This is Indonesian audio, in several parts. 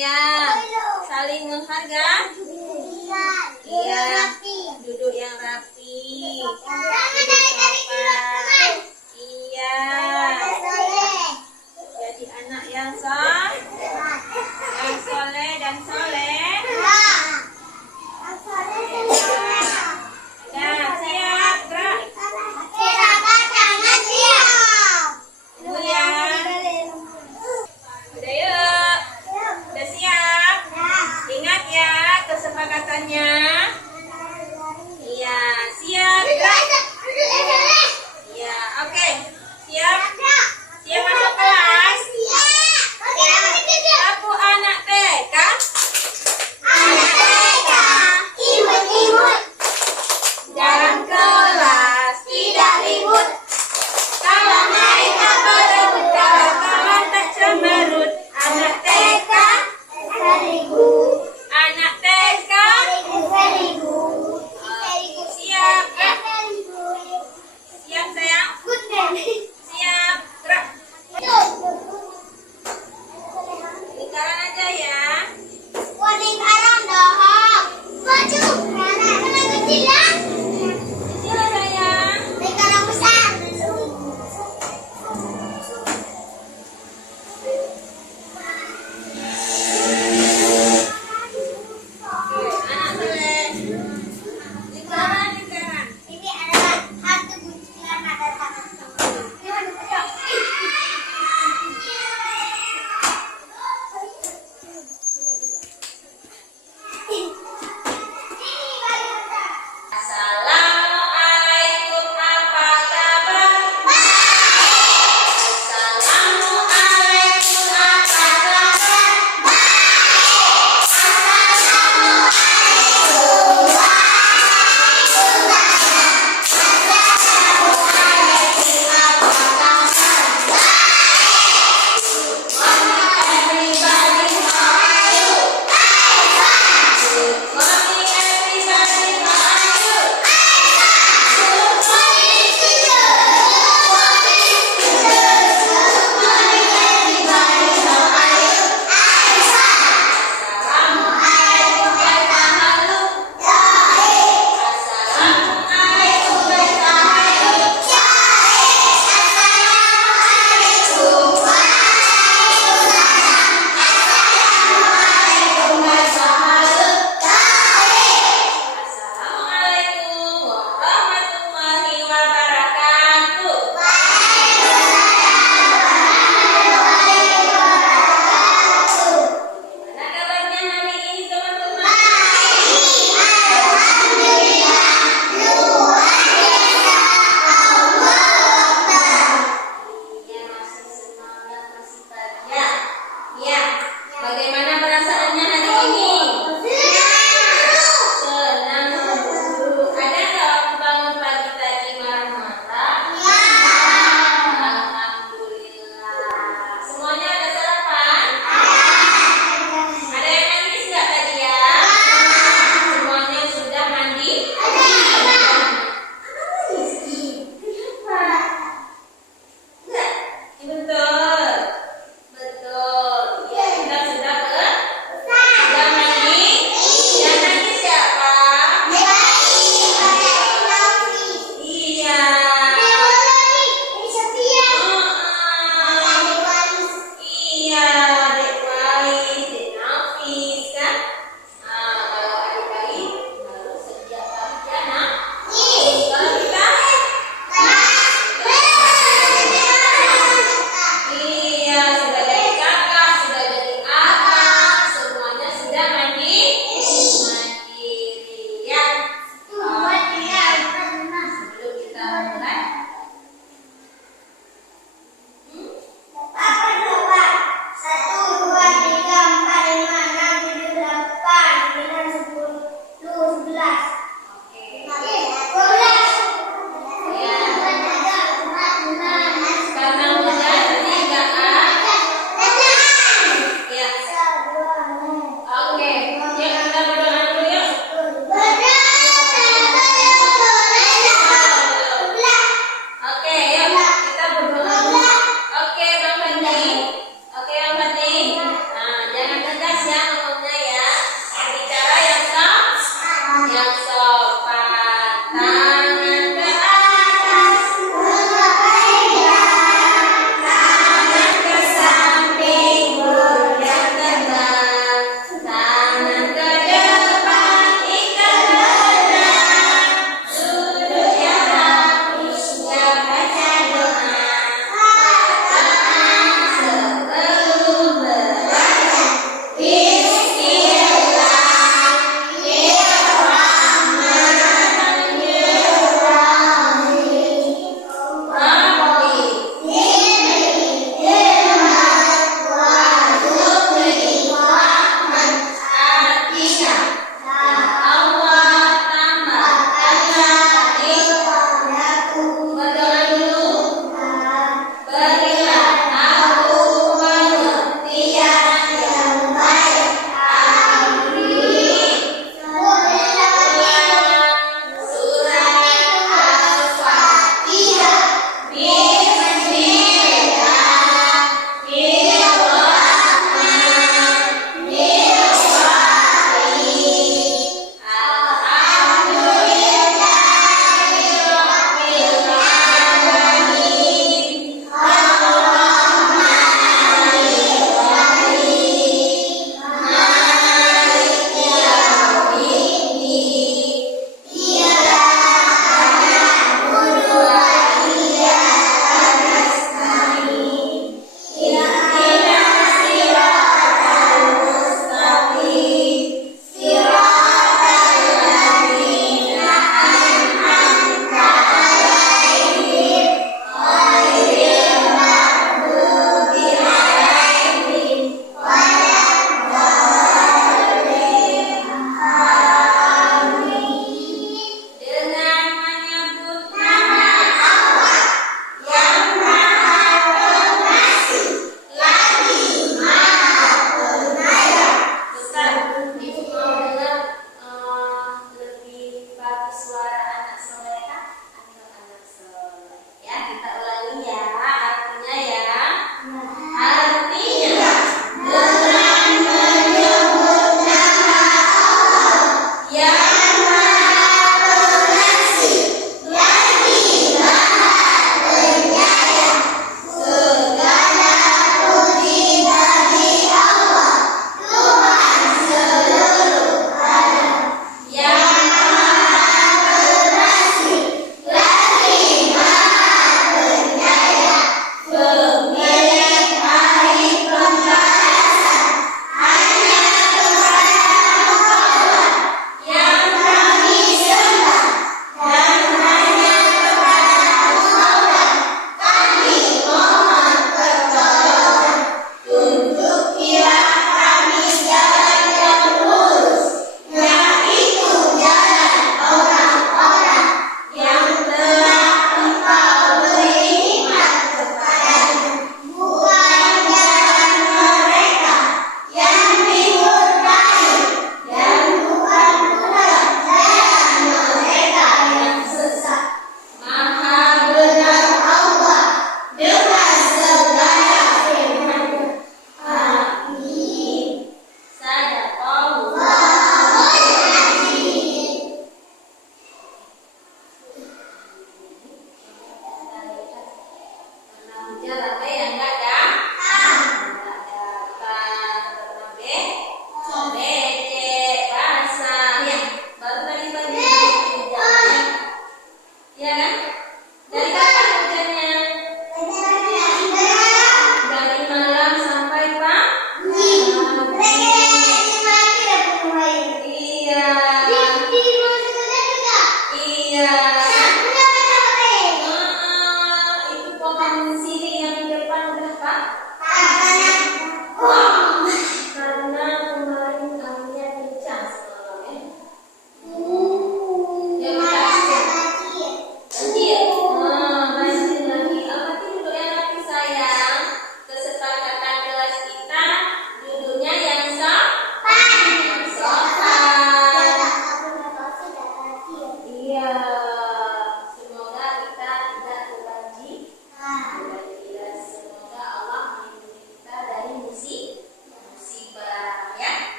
Iya. Saling menghargai. Iya. Duduk yang rapi. Duduk sopan. Iya. Jadi anak yang soleh dan soleh. Nah, siap, gerak. Ibu ya. Udah yuk. Udah siap. Ingat ya kesepakatannya. Iya, siap. Iya, oke. Siap. Siap masuk kelas. Aku anak TK. Dalam kelas tidak ribut. Kalau main tak berebut, kalau kawan tak cemberut. Anak TK. Anak TK. Siap, gerak. Siap sayang. Siap, gerak. Lingkaran aja ya. Di sini sayang. Oke, anak soleh. Lingkaran.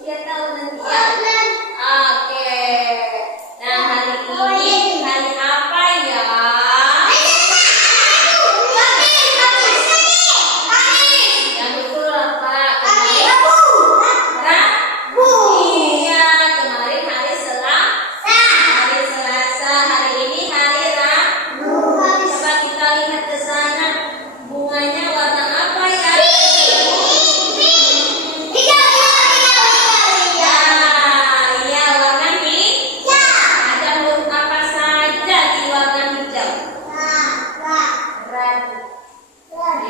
Dia tahu nanti ya. Oke. Nah, hari ini hari apa ya? Yang betul apa? Rabu. Iya, kemarin hari Selasa. Hari Selasa, hari ini hari Rabu. Coba kita lihat ke sana. Bunganya warna apa ya? Iya, warna hijau. Ada huruf apa saja di warna hijau? Rabu.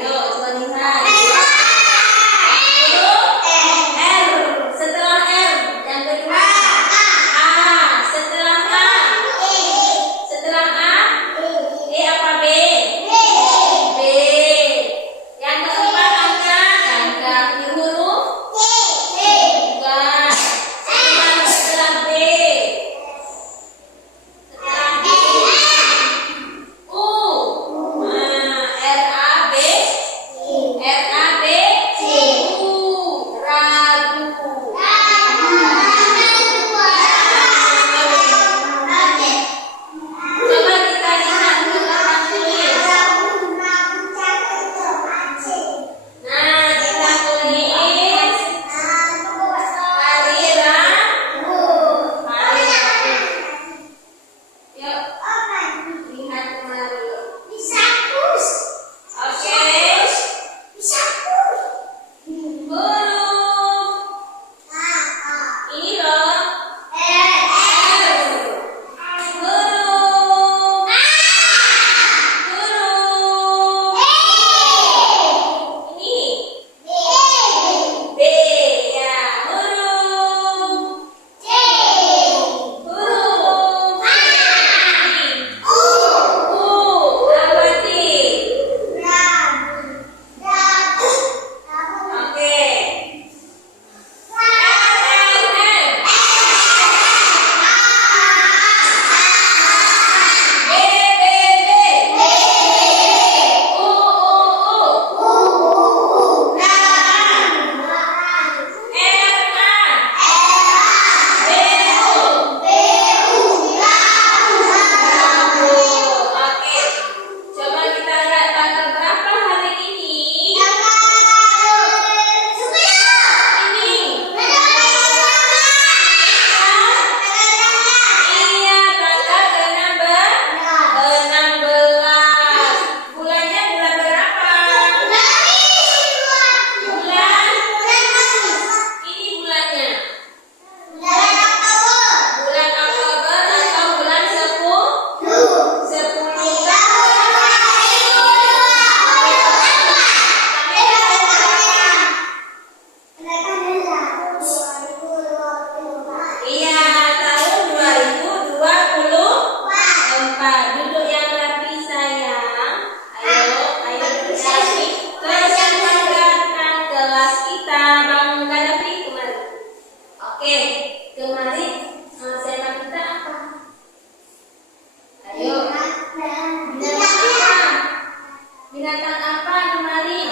Yuk, coba lihat. Huruf R. Setelah R, yang kedua A. Setelah A. Setelah A, E apa B? B. Yang keempat angka huruf bukan. Setelah B. Setelah B. U. Nah, R A B. R A B. U. Rabu. Coba kita lihat ke papan tulis. Nah, kita tulis hari Rabu. Hari Rabu. Yuk, lihat kemari. Oke. Huruf. Ini loh. R. Huruf. Huruf. Ini. B. Ya, huruf. Huruf. Awati. Oke. Coba kita lihat tanggal berapa hari ini. Ini. Iya, tanggal 16. Bulannya bulan berapa? Bulan. Ini bulannya. Bulan Oktober atau bulan 10. Iya, tahun 2024. Duduk yang rapi sayang. Ayo berdiri. Kesempatan kelas kita. Bangunkan rapi kemari. Oke, kemari tema kita apa? Ayo. Binatang apa kemari?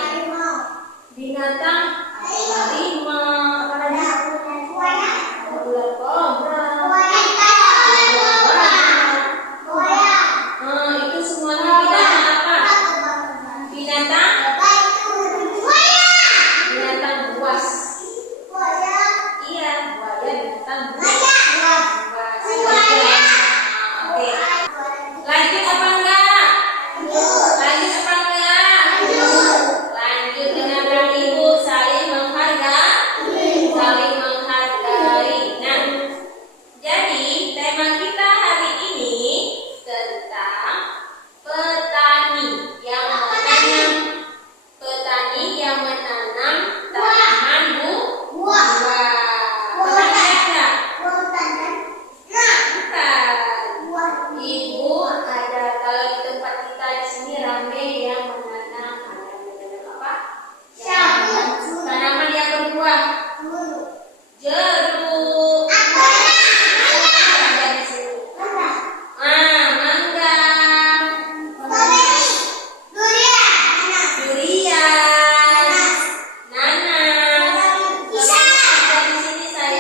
Binatang harimau. Ular kobra. Itu semuanya binatang apa? Binatang buas. Iya, buaya binatang buas. Oke. Lanjut apa enggak? Lanjut apa enggak? Lanjut dengan ibu saling menghargai. Saling menghargai. Nah, jadi tema kita hari ini tentang petani yang menanam tanaman buah. Pernah lihat nggak? Bukan. Ibu ada, kalau di tempat kita di sini ramai yang menanam apa? Tanaman yang berbuah. Jeruk. Ada di sini. Mangga. Durian. Nanas. Ada di sini saya.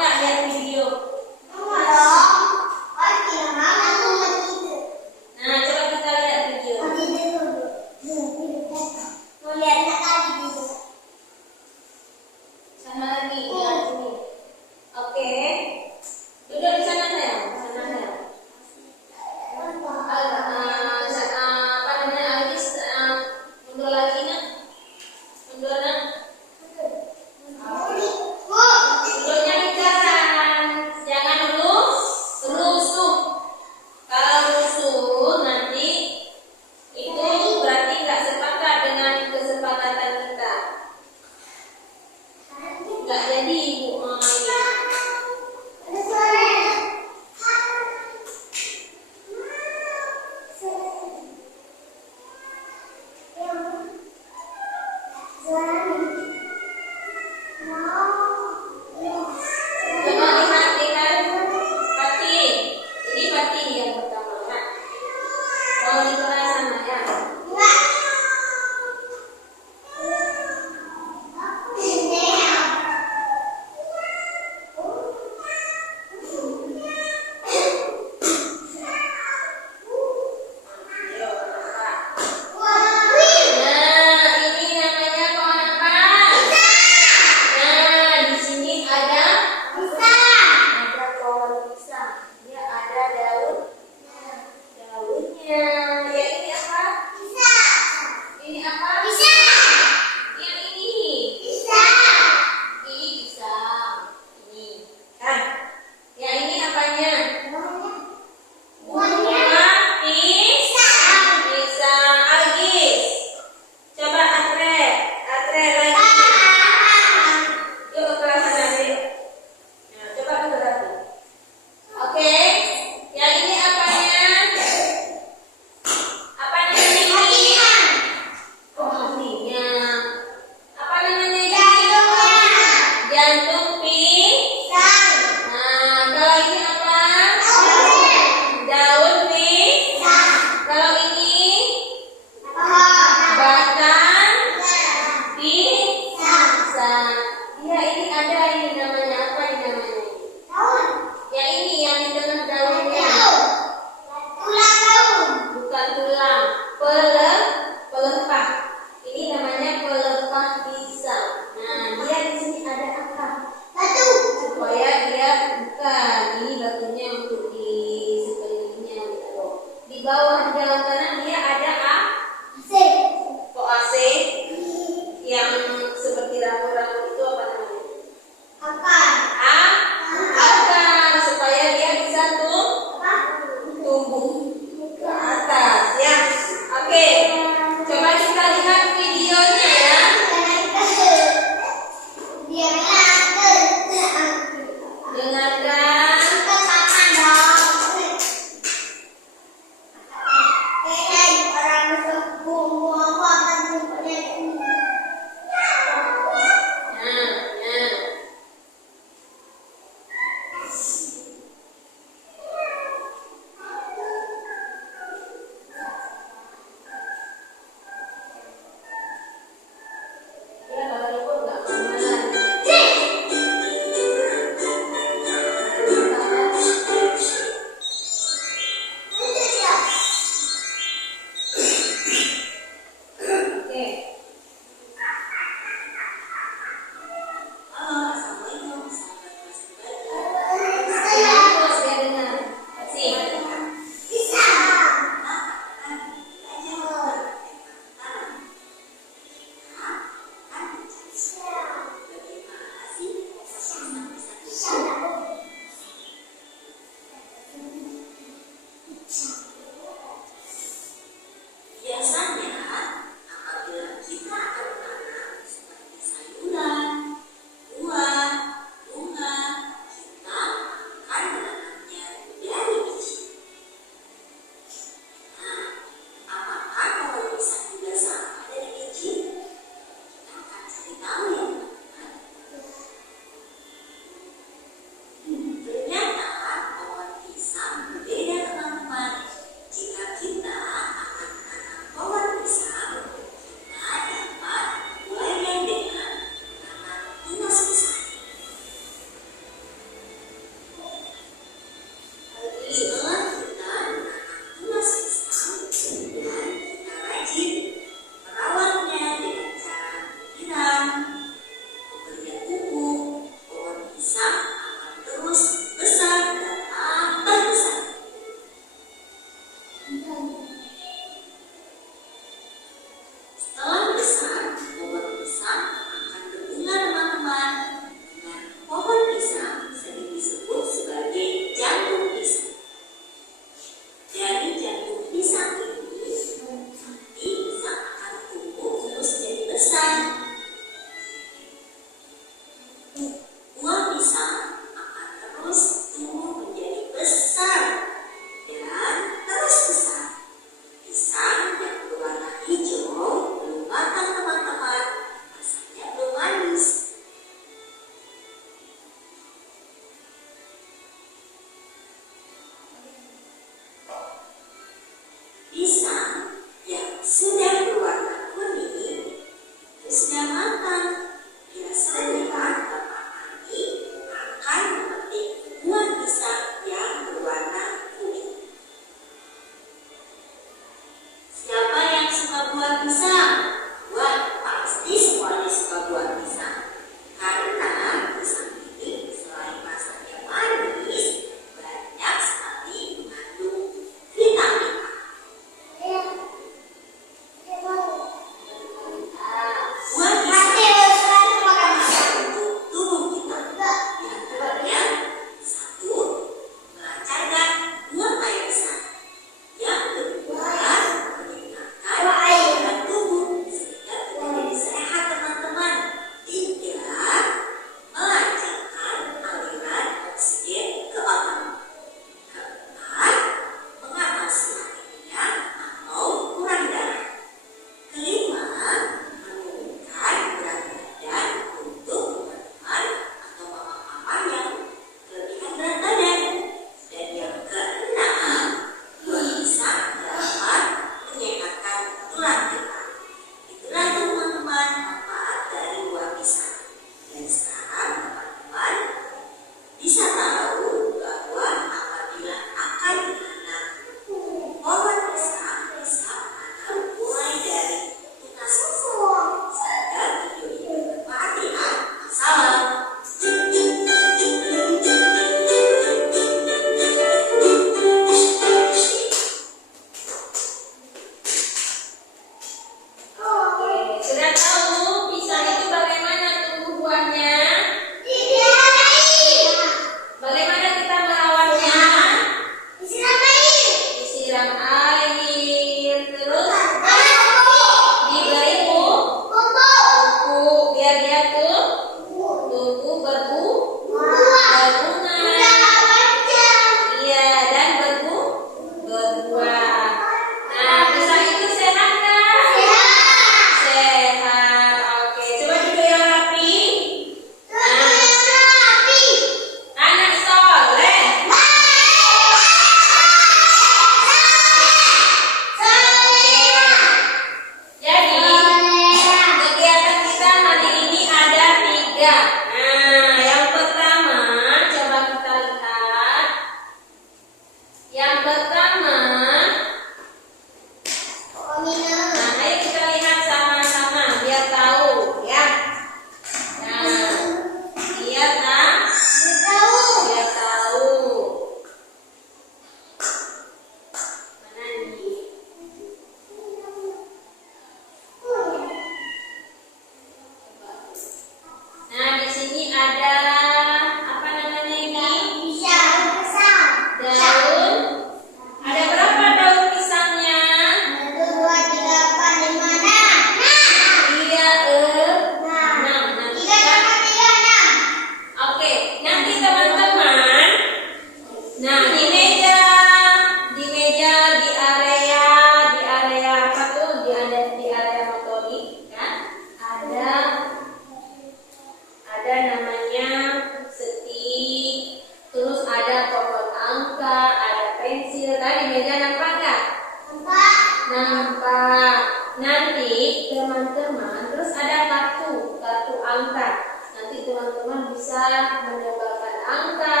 nanti teman-teman terus ada kartu angka. Nanti teman-teman bisa menambahkan angka,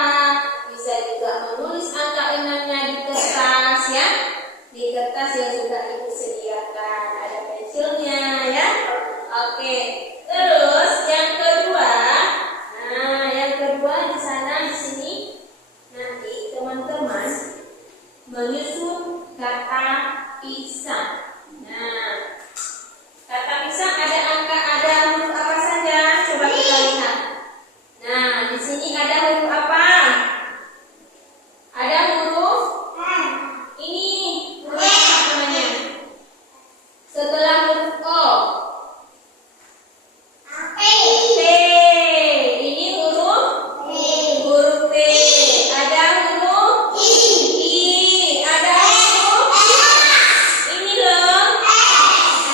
bisa juga menulis angka enamnya di kertas ya. Di kertas yang sudah Ibu sediakan, ada pensilnya ya. Oke. Terus yang kedua, di sana di sini nanti teman-teman menyusun kata pisang. Nah, kata pisang ada angka, ada huruf apa saja? Coba kita lihat. Nah, di sini ada huruf apa? Ada huruf ini, huruf apa namanya? Setelah huruf O. P. Ini huruf P. Ada huruf I. Ada huruf ini loh.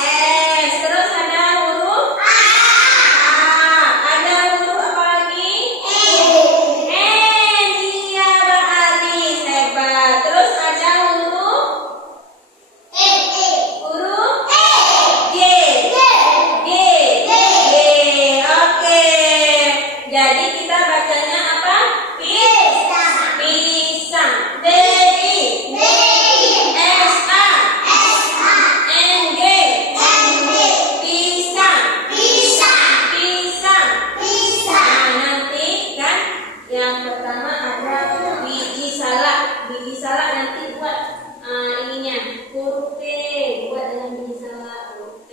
S. Terus ada huruf A. Ada huruf apa lagi? N. Iya, Bang Aris, hebat. Terus ada huruf G. Oke. Jadi kita bacanya apa? Pisang. D-I-S-A-N-G. Pisang. Nah, nanti kan yang pertama ada biji salak. Biji salak nanti buat ininya huruf P. Buat dengan biji salak huruf P.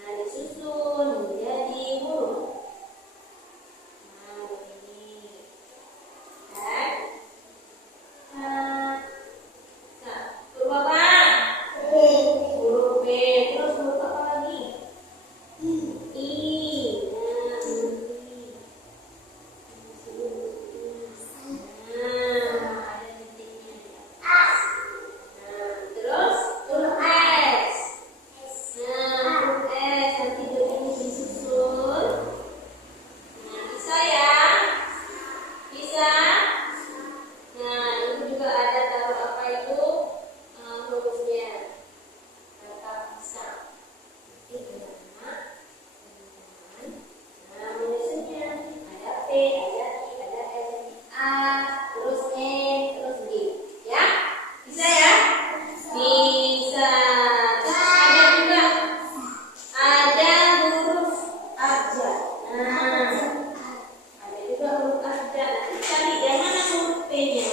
Nah, disusun menjadi huruf. Nah, begini. Kan? Huruf apa? Huruf P. Terus huruf apa lagi? I. Nah, huruf I. Nah, ada titiknya di atas. Nah, terus huruf S. Nah, huruf S nanti begini disusun. Nah, bisa ya? Bisa? Nah, itu juga ada taruh apa itu hurufnya. Kata pisang. Nanti gimana? Teman-teman. Nah, menyusunnya ada P, ada I, ada S, A, terus N, terus G. Ya? Bisa ya? Bisa. Terus ada juga ada huruf abjad. Nah, ada juga huruf abjad. Nanti cari yang mana huruf P-nya.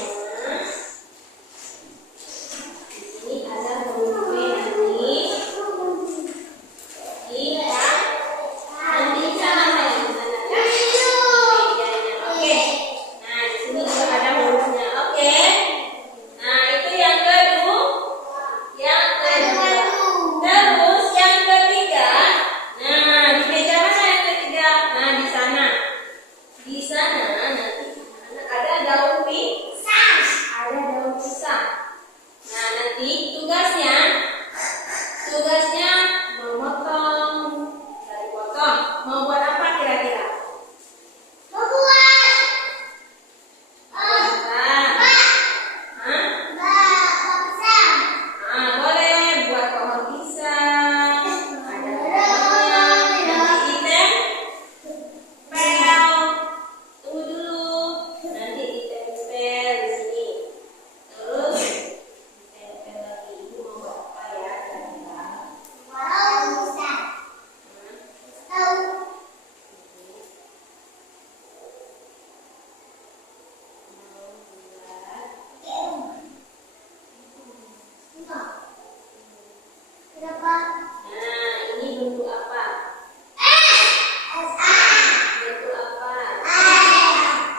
Di sini ada huruf P nanti. Nanti di sana saya di sana ya. Mejanya. Oke. Nah, di sini juga ada hurufnya. Oke. Nah, itu yang kedua. Terus yang ketiga. Nah, di meja mana yang ketiga? Nah, di sana. Di sana nanti ada daun pisang. Ada daun pisang. Nah, nanti tugasnya memotong, dari potong. Mau buat apa kira-kira? Boleh buat pohon pisang. Ada pohonnya. Nanti ditempel. Tunggu dulu. Nanti ditempel di sini. Terus ditempel lagi. Ibu mau buat apa ya kira-kira? Nah, ini bentuk apa? Bentuk apa?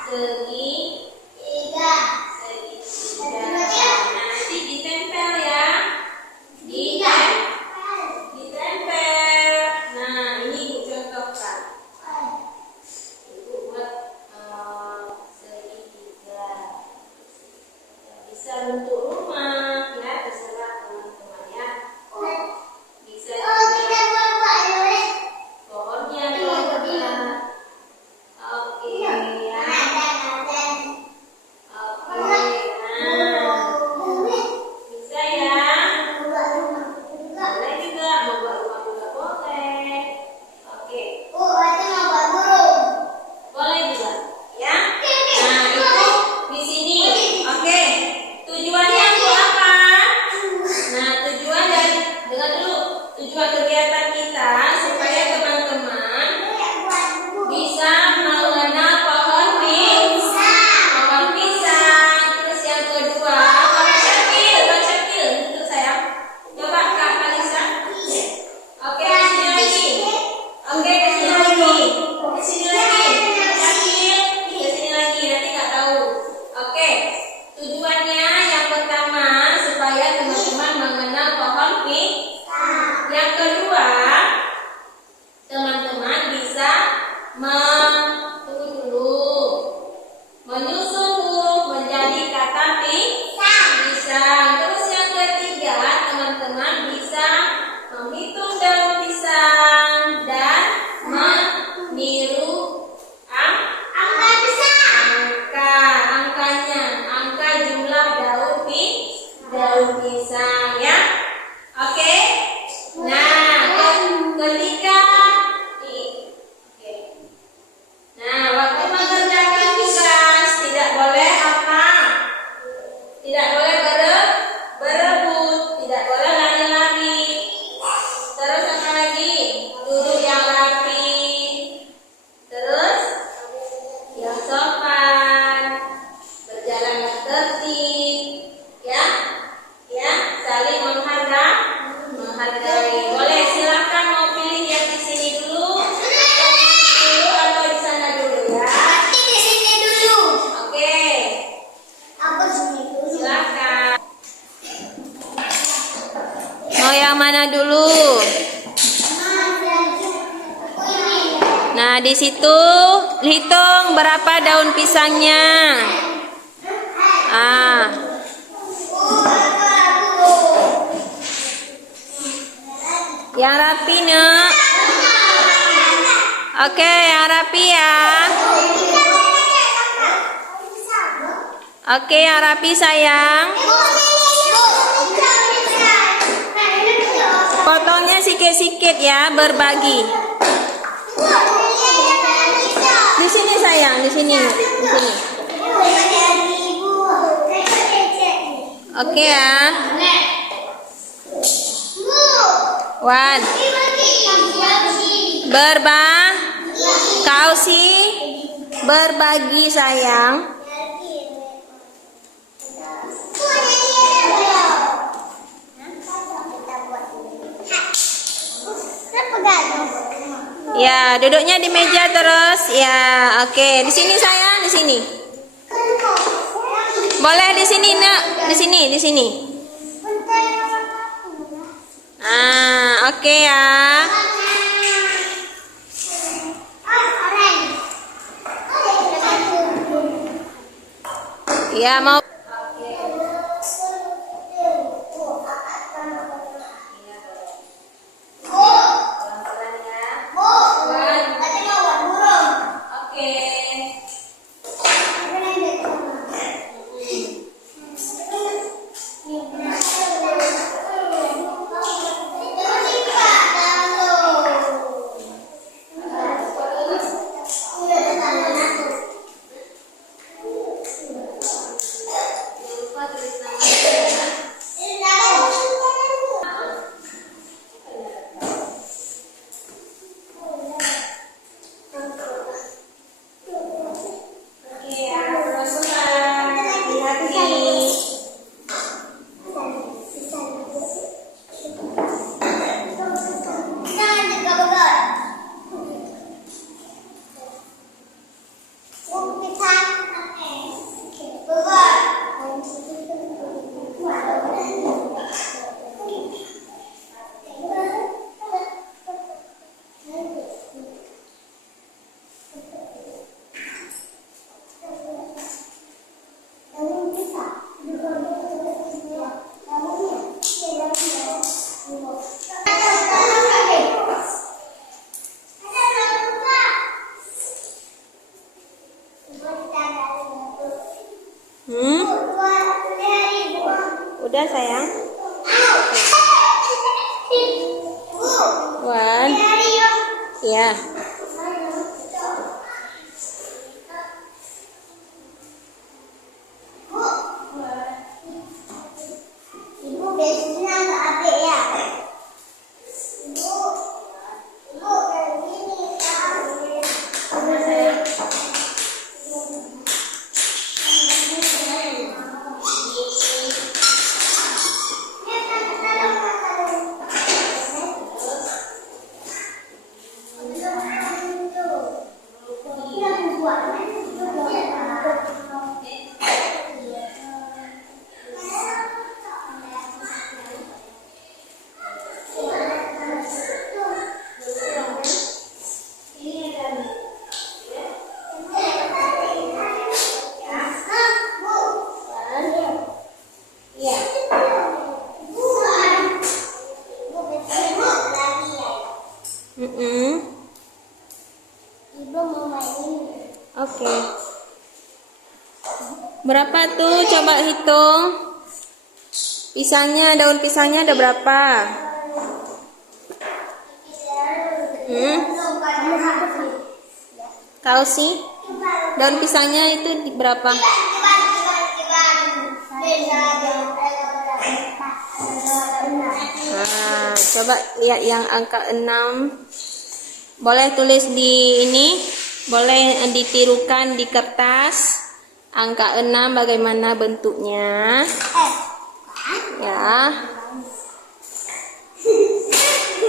Segi tiga. Nah, nanti ditempel ya. Ditempel. Nah, ini Ibu contohkan. Ibu buat segitiga. Bisa bentuk rumah, ya terserah teman-teman ya. Bisa tujuan kegiatan kita supaya teman-teman bisa mengenal pohon pisang. Terus yang kedua, Bang Syakil, untuk saya. Coba Kak Alisa. Oke, ke sini lagi. Oke, ke sini lagi. Ke sini lagi. Syakil, ke sini lagi. Nanti nggak tahu. Oke, tujuannya yang pertama supaya teman-teman mengenal pohon pisang. Yang kedua, teman-teman bisa menyusun huruf menjadi kata pisang. Terus yang ketiga, teman-teman bisa menghitung daun pisang dan meniru angka jumlah daun pisang ya. Oke. Nah, ketika waktu mengerjakan tugas tidak boleh apa? Tidak boleh berebut, tidak boleh lari-lari. Terus apa lagi? Duduk yang rapi. Terus yang sopan, berjalan yang tertib, ya, saling menghargai. Boleh silakan mau pilih yang di sini dulu, atau di sana dulu ya. Berarti di sini dulu. Oke, Aku sini dulu. silakan. Mau yang mana dulu? Nah, di situ hitung berapa daun pisangnya. Yang rapi, Nek. Oke, yang rapi ya. Oke, yang rapi sayang. Potongnya sikit-sikit ya, berbagi. Di sini sayang, di sini. Oke ya. Wan. Berbagi sayang. Ya, duduknya di meja terus. Ya, oke. Di sini sayang, di sini. Boleh di sini, Nak. Di sini. Oke ya. Ya, mau udah sayang. Wan. Ya. Ibu biasanya nggak ada ya? Ibu mau main. Oke. Berapa tuh? Coba hitung. Pisangnya, daun pisangnya ada berapa? Kau sih? Daun pisangnya itu berapa? Nah, coba lihat yang angka 6. Boleh tulis di ini, boleh ditirukan di kertas. Angka 6 bagaimana bentuknya? Ya.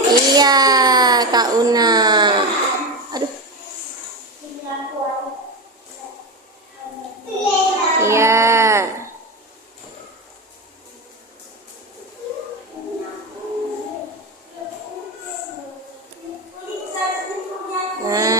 Iya, Kak Una. Aduh. Iya. Nah.